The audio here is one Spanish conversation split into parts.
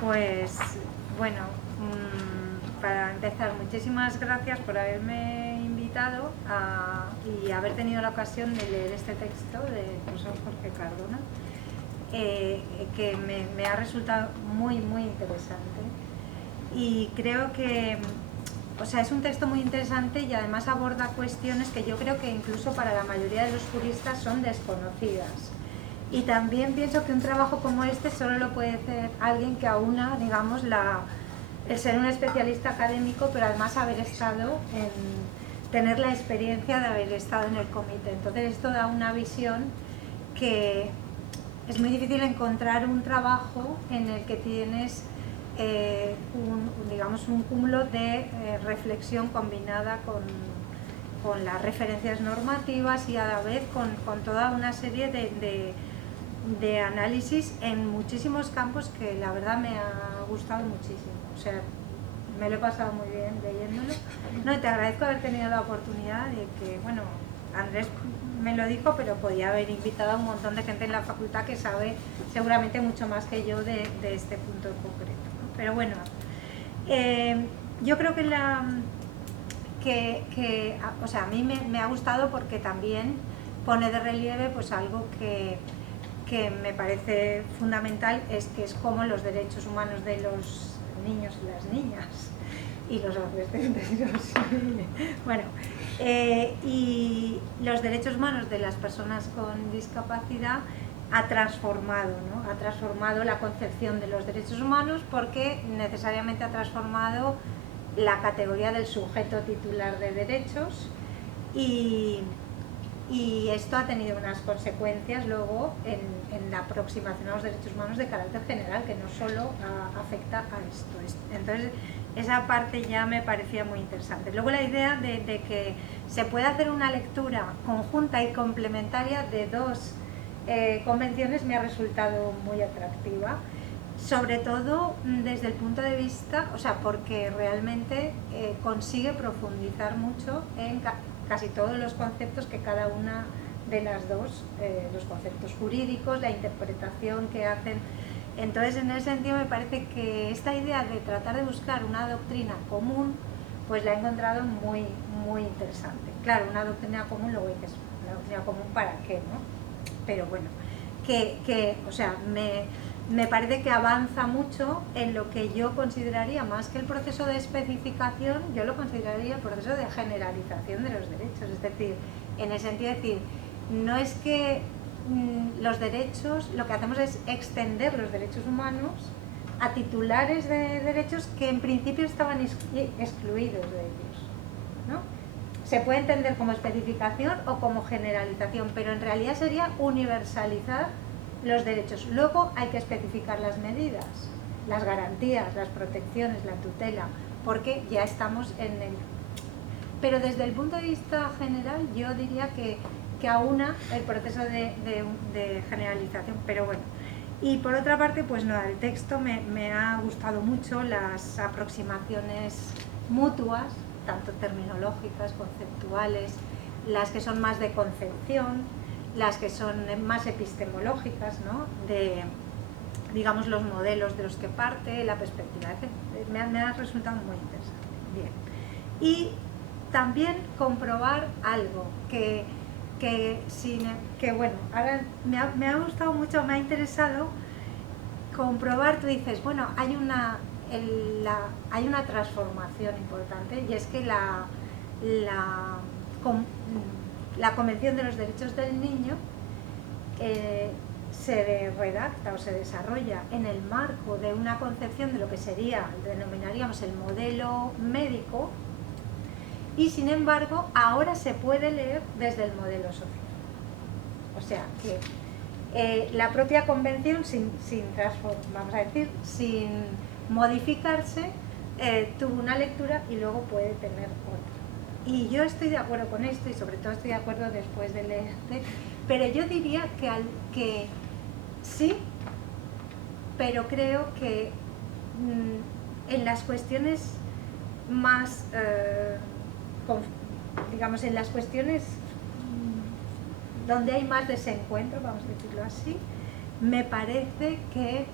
Pues bueno, para empezar, muchísimas gracias por haberme invitado y haber tenido la ocasión de leer este texto del profesor Jorge Cardona, que me ha resultado muy interesante. Y creo que, o sea, es un texto muy interesante y además aborda cuestiones que yo creo que incluso para la mayoría de los juristas son desconocidas. Y también pienso que un trabajo como este solo lo puede hacer alguien que aúna, digamos, el ser un especialista académico, pero además tener la experiencia de haber estado en el comité. Entonces esto da una visión que es muy difícil encontrar un trabajo en el que tienes un cúmulo de reflexión combinada con las referencias normativas y a la vez con toda una serie de análisis en muchísimos campos que la verdad me ha gustado muchísimo. O sea, me lo he pasado muy bien leyéndolo. No, y te agradezco haber tenido la oportunidad de que, bueno, Andrés me lo dijo, pero podía haber invitado a un montón de gente en la facultad que sabe seguramente mucho más que yo de este punto en concreto, ¿no? Pero bueno, yo creo o sea, a mí me ha gustado porque también pone de relieve pues algo que me parece fundamental, es que es como los derechos humanos de los niños y las niñas y los adolescentes y los derechos humanos de las personas con discapacidad ha transformado, ¿no? Ha transformado la concepción de los derechos humanos porque necesariamente ha transformado la categoría del sujeto titular de derechos y esto ha tenido unas consecuencias luego en la aproximación a los derechos humanos de carácter general, que no solo afecta a esto. Entonces, esa parte ya me parecía muy interesante. Luego la idea de que se puede hacer una lectura conjunta y complementaria de dos convenciones me ha resultado muy atractiva, sobre todo desde el punto de vista, o sea, porque realmente consigue profundizar mucho en casi todos los conceptos que cada una de las dos, los conceptos jurídicos, la interpretación que hacen. Entonces, en ese sentido me parece que esta idea de tratar de buscar una doctrina común, pues la he encontrado muy interesante. Claro, una doctrina común, luego dices, ¿una doctrina común para qué, no? Pero bueno, o sea, me parece que avanza mucho en lo que yo consideraría, más que el proceso de especificación, yo lo consideraría el proceso de generalización de los derechos. Es decir, en el sentido de decir, no es que los derechos, lo que hacemos es extender los derechos humanos a titulares de derechos que en principio estaban excluidos de ellos, ¿no? Se puede entender como especificación o como generalización, pero en realidad sería universalizar los derechos. Luego hay que especificar las medidas, las garantías, las protecciones, la tutela, porque ya estamos en el... Pero desde el punto de vista general yo diría que aúna el proceso de generalización, pero bueno. Y por otra parte, pues no, el texto me ha gustado mucho, las aproximaciones mutuas, tanto terminológicas, conceptuales, las que son más de concepción, las que son más epistemológicas, ¿no? De, digamos, los modelos de los que parte, la perspectiva, me ha resultado muy interesante. Bien. Y también comprobar algo que bueno, ahora me ha gustado mucho, me ha interesado comprobar. Tú dices, bueno, hay una transformación importante, y es que la Convención de los Derechos del Niño se redacta o se desarrolla en el marco de una concepción de lo que denominaríamos el modelo médico, y sin embargo ahora se puede leer desde el modelo social. O sea que la propia convención, sin modificarse, tuvo una lectura y luego puede tener otra. Y yo estoy de acuerdo con esto, y sobre todo estoy de acuerdo después de leerte, pero yo diría que sí, pero creo que en las cuestiones más, digamos, en las cuestiones donde hay más desencuentro, vamos a decirlo así, me parece que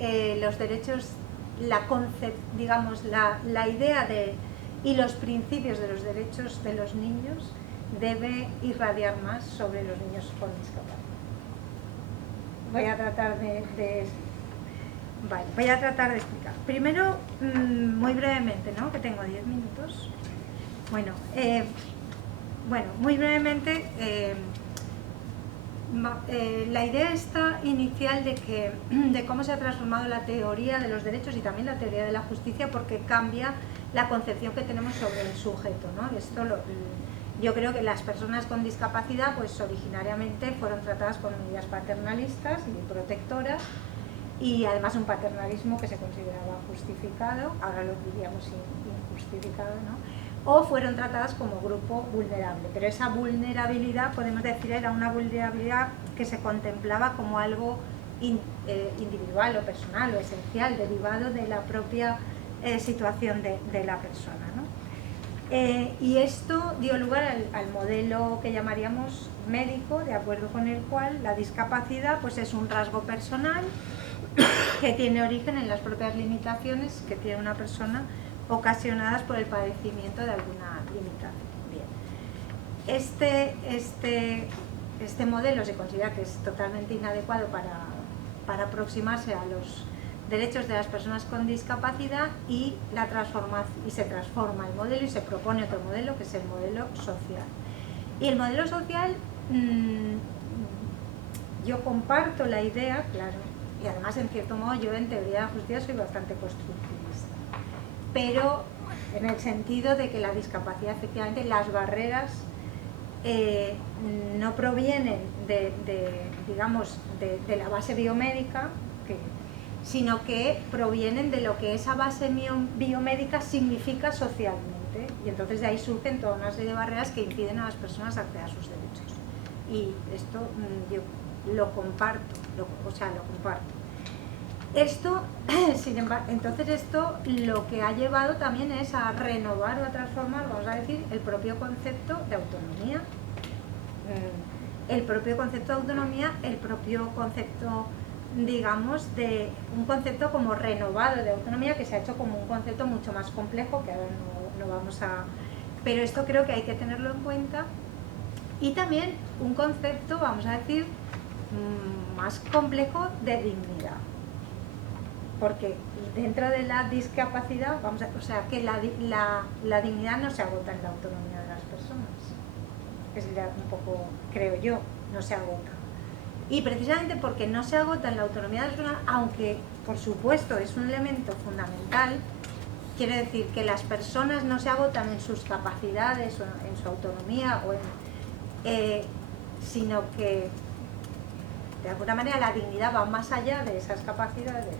los derechos, digamos, la idea y los principios de los derechos de los niños debe irradiar más sobre los niños con discapacidad. Voy a tratar voy a tratar de explicar. Primero, muy brevemente, ¿no? Que tengo 10 minutos. Bueno, muy brevemente, la idea esta inicial de cómo se ha transformado la teoría de los derechos y también la teoría de la justicia, porque cambia la concepción que tenemos sobre el sujeto, ¿no? Yo creo que las personas con discapacidad, pues originariamente fueron tratadas con medidas paternalistas y protectoras, y además un paternalismo que se consideraba justificado, ahora lo diríamos injustificado, ¿no? O fueron tratadas como grupo vulnerable, pero esa vulnerabilidad, podemos decir, era una vulnerabilidad que se contemplaba como algo individual o personal o esencial, derivado de la propia situación de la persona, ¿no? Y esto dio lugar al modelo que llamaríamos médico, de acuerdo con el cual la discapacidad, pues, es un rasgo personal que tiene origen en las propias limitaciones que tiene una persona, ocasionadas por el padecimiento de alguna limitación. Bien. Este modelo se considera que es totalmente inadecuado para aproximarse a los derechos de las personas con discapacidad, y se transforma el modelo y se propone otro modelo, que es el modelo social. Y el modelo social, yo comparto la idea, claro, y además, en cierto modo, yo en teoría de la justicia soy bastante constructivista, pero en el sentido de que la discapacidad, efectivamente, las barreras no provienen digamos, de la base biomédica, sino que provienen de lo que esa base biomédica significa socialmente, y entonces de ahí surgen toda una serie de barreras que impiden a las personas acceder a sus derechos. Y esto yo lo comparto, lo comparto. Esto, sin embargo, entonces esto lo que ha llevado también es a renovar o a transformar, vamos a decir, el propio concepto de autonomía. El propio concepto de autonomía, el propio concepto, digamos, de un concepto como renovado de autonomía, que se ha hecho como un concepto mucho más complejo, que ahora no vamos a... Pero esto creo que hay que tenerlo en cuenta. Y también un concepto, vamos a decir, más complejo de dignidad. Porque dentro de la discapacidad, que la dignidad no se agota en la autonomía de las personas. Es un poco, creo yo, no se agota. Y precisamente porque no se agota en la autonomía de las personas, aunque por supuesto es un elemento fundamental, quiere decir que las personas no se agotan en sus capacidades o en su autonomía, sino que de alguna manera la dignidad va más allá de esas capacidades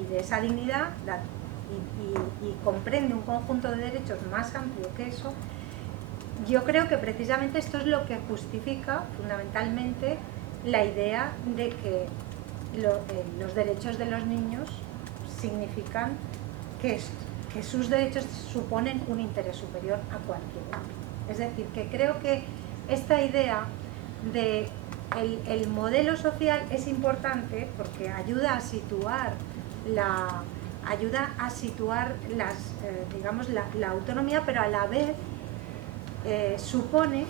y de esa dignidad, y comprende un conjunto de derechos más amplio que eso. Yo creo que precisamente esto es lo que justifica fundamentalmente la idea de que los derechos de los niños significan que sus derechos suponen un interés superior a cualquier otro. Es decir, que creo que esta idea de el modelo social es importante porque ayuda a situar digamos, la autonomía, pero a la vez supone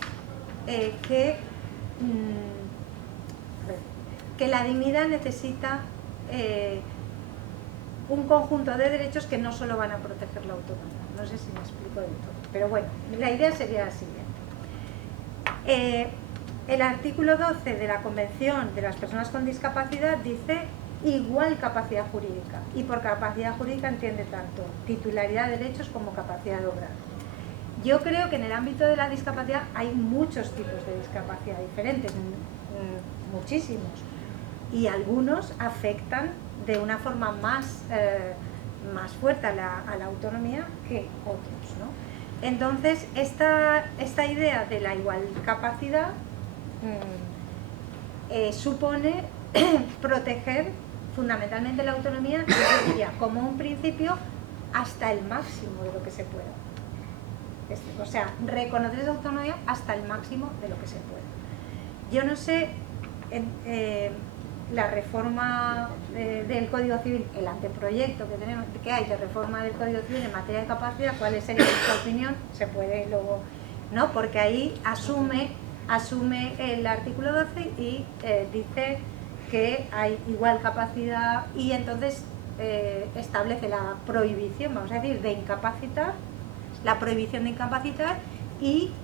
que la dignidad necesita un conjunto de derechos que no solo van a proteger la autonomía. No sé si me explico del todo, pero bueno, la idea sería la siguiente. El artículo 12 de la Convención de las Personas con Discapacidad dice igual capacidad jurídica, y por capacidad jurídica entiende tanto titularidad de derechos como capacidad de obrar. Yo creo que en el ámbito de la discapacidad hay muchos tipos de discapacidad diferentes, muchísimos, y algunos afectan de una forma más fuerte a la autonomía que otros, ¿no? Entonces, esta idea de la igual capacidad supone proteger fundamentalmente la autonomía, yo diría, como un principio hasta el máximo de lo que se pueda. O sea, reconocer esa autonomía hasta el máximo de lo que se pueda. Yo no sé, la reforma del Código Civil, el anteproyecto que hay de reforma del Código Civil en materia de capacidad, ¿cuál es nuestra opinión? Se puede luego, ¿no? Porque ahí asume el artículo 12 y dice que hay igual capacidad y entonces establece la prohibición, vamos a decir, de incapacitar, la prohibición de incapacitar y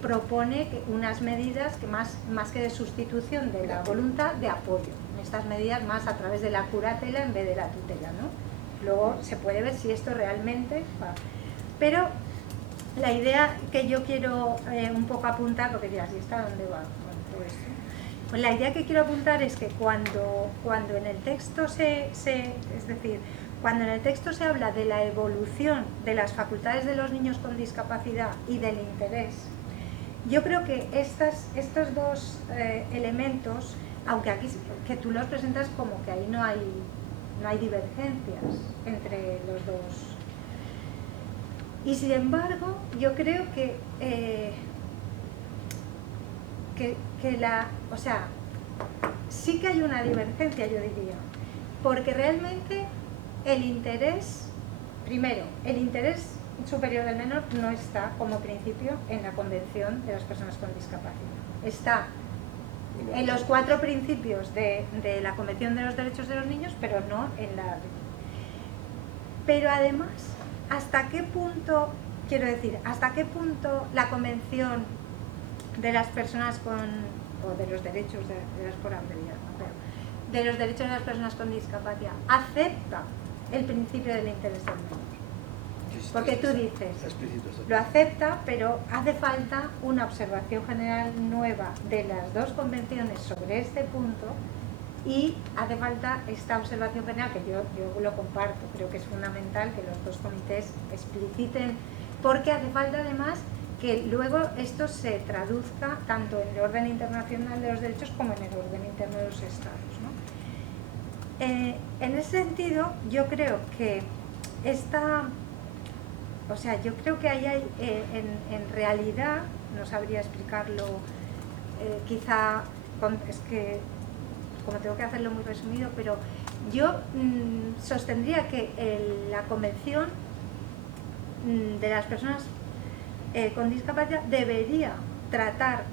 propone unas medidas que más que de sustitución de la voluntad, de apoyo. Estas medidas más a través de la curatela en vez de la tutela, ¿no? Luego se puede ver si esto realmente va. Pero la idea que yo quiero un poco apuntar, porque dirás, ¿y está dónde va con todo esto? Pues la idea que quiero apuntar es que cuando en el texto cuando en el texto se habla de la evolución de las facultades de los niños con discapacidad y del interés, yo creo que estos dos elementos, aunque aquí que tú los presentas como que ahí no hay divergencias entre los dos, y sin embargo yo creo que o sea, sí que hay una divergencia, yo diría, porque realmente el interés, primero, el interés superior del menor no está como principio en la Convención de las Personas con Discapacidad. Está en los 4 principios de la Convención de los Derechos de los Niños, pero no en la... Pero además, ¿hasta qué punto, quiero decir, hasta qué punto la Convención de las personas o de los derechos de los derechos de las personas con discapacidad acepta el principio del interés del menor? Porque tú dices, lo acepta, pero hace falta una observación general nueva de las dos convenciones sobre este punto y hace falta esta observación general, que yo lo comparto, creo que es fundamental que los dos comités expliciten, porque hace falta además que luego esto se traduzca tanto en el orden internacional de los derechos como en el orden interno de los estados, ¿no? En ese sentido, yo creo que yo creo que ahí hay, en realidad, no sabría explicarlo, quizá, es que como tengo que hacerlo muy resumido, pero yo sostendría que la Convención de las personas con discapacidad debería tratar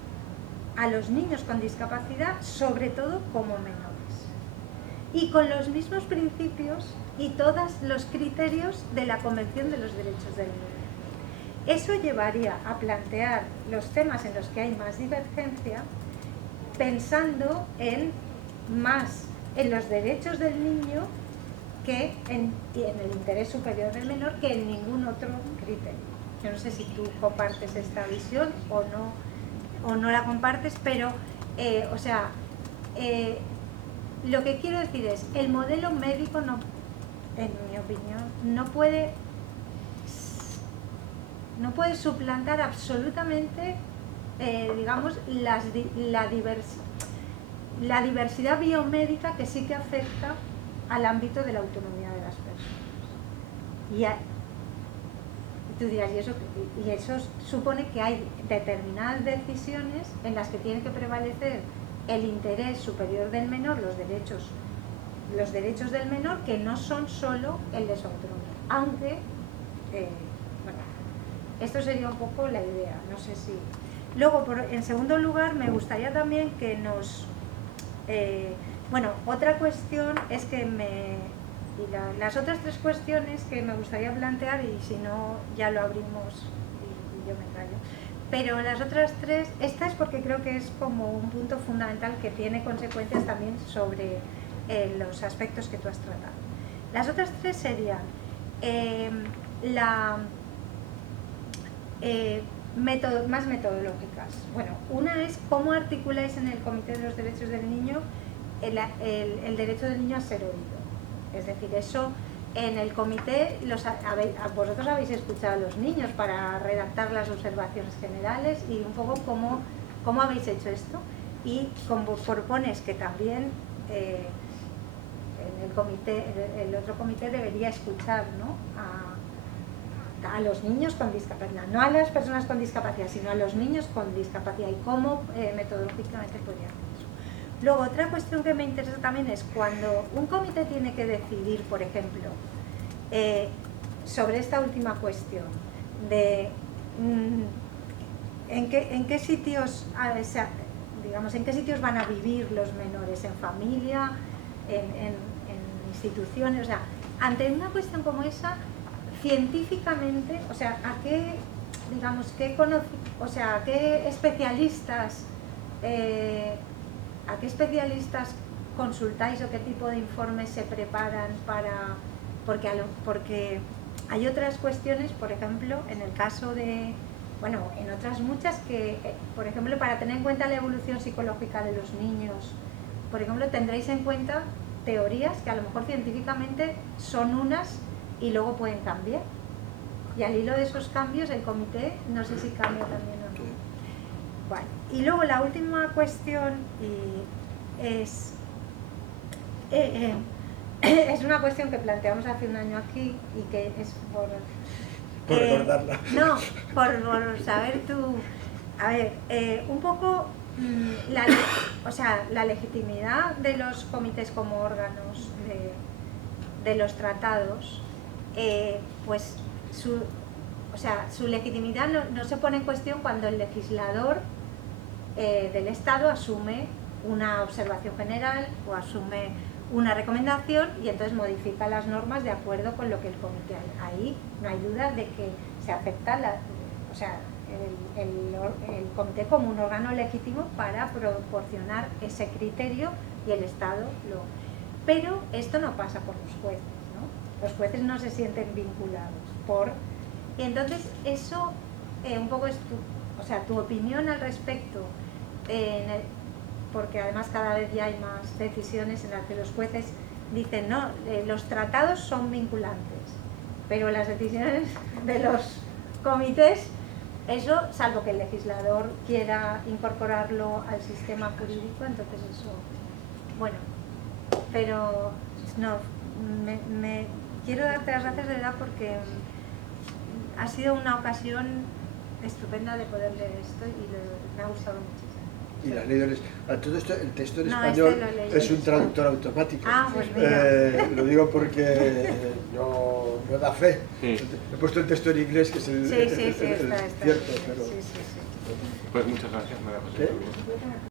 a los niños con discapacidad sobre todo como menores y con los mismos principios y todos los criterios de la Convención de los Derechos del Niño. Eso llevaría a plantear los temas en los que hay más divergencia pensando más en los derechos del niño que en el interés superior del menor que en ningún otro criterio. Yo no sé si tú compartes esta visión o no la compartes, pero lo que quiero decir es, el modelo médico, no, en mi opinión, no puede suplantar absolutamente, digamos, la diversidad biomédica que sí que afecta al ámbito de la autonomía de las personas. Tú dirás, y eso supone que hay determinadas decisiones en las que tiene que prevalecer el interés superior del menor, los derechos del menor, que no son solo el de su autonomía. Aunque, esto sería un poco la idea, no sé si... Luego, en segundo lugar, me gustaría también que nos... otra cuestión es que las otras 3 cuestiones que me gustaría plantear, y si no ya lo abrimos y yo me callo, pero las otras 3, esta es porque creo que es como un punto fundamental que tiene consecuencias también sobre los aspectos que tú has tratado. Las otras 3 serían más metodológicas. Bueno, una es cómo articuláis en el Comité de los Derechos del Niño el derecho del niño a ser oído. Es decir, eso en el comité, vosotros habéis escuchado a los niños para redactar las observaciones generales y un poco cómo habéis hecho esto, y como propones que también en el comité, el otro comité debería escuchar, ¿no?, a los niños con discapacidad, no a las personas con discapacidad, sino a los niños con discapacidad, y cómo metodológicamente podría hacer eso. Luego, otra cuestión que me interesa también es cuando un comité tiene que decidir, por ejemplo, sobre esta última cuestión de en qué sitios, digamos, en qué sitios van a vivir los menores, en familia, en instituciones, o sea, ante una cuestión como esa, científicamente, o sea, a qué, digamos, a qué especialistas consultáis o qué tipo de informes se preparan para, porque hay otras cuestiones, por ejemplo, en el caso de, bueno, en otras muchas que, por ejemplo, para tener en cuenta la evolución psicológica de los niños, por ejemplo, tendréis en cuenta teorías que a lo mejor científicamente son unas y luego pueden cambiar. Y al hilo de esos cambios el comité no sé si cambia también o no. Bueno, y luego la última cuestión es una cuestión que planteamos hace un año aquí y que es por recordarla. No, por saber tú. A ver, un poco la legitimidad de los comités como órganos de los tratados, pues su legitimidad no se pone en cuestión cuando el legislador del Estado asume una observación general o asume una recomendación y entonces modifica las normas de acuerdo con lo que el comité ahí no hay duda de que se acepta el comité como un órgano legítimo para proporcionar ese criterio y el Estado lo... Pero esto no pasa por los jueces, ¿no? Los jueces no se sienten vinculados y entonces eso un poco es tu opinión al respecto, porque además cada vez ya hay más decisiones en las que los jueces dicen no, los tratados son vinculantes, pero las decisiones de los comités, eso, salvo que el legislador quiera incorporarlo al sistema jurídico, entonces eso, bueno, pero no, me quiero darte las gracias de verdad porque ha sido una ocasión estupenda de poder leer esto y me ha gustado muchísimo. Y la ley todo esto, el texto en No, español es un traductor automático. Ah, pues mira. Lo digo porque no da fe. Sí. He puesto el texto en inglés, que es el está cierto, pero... sí. Pues muchas gracias, María José.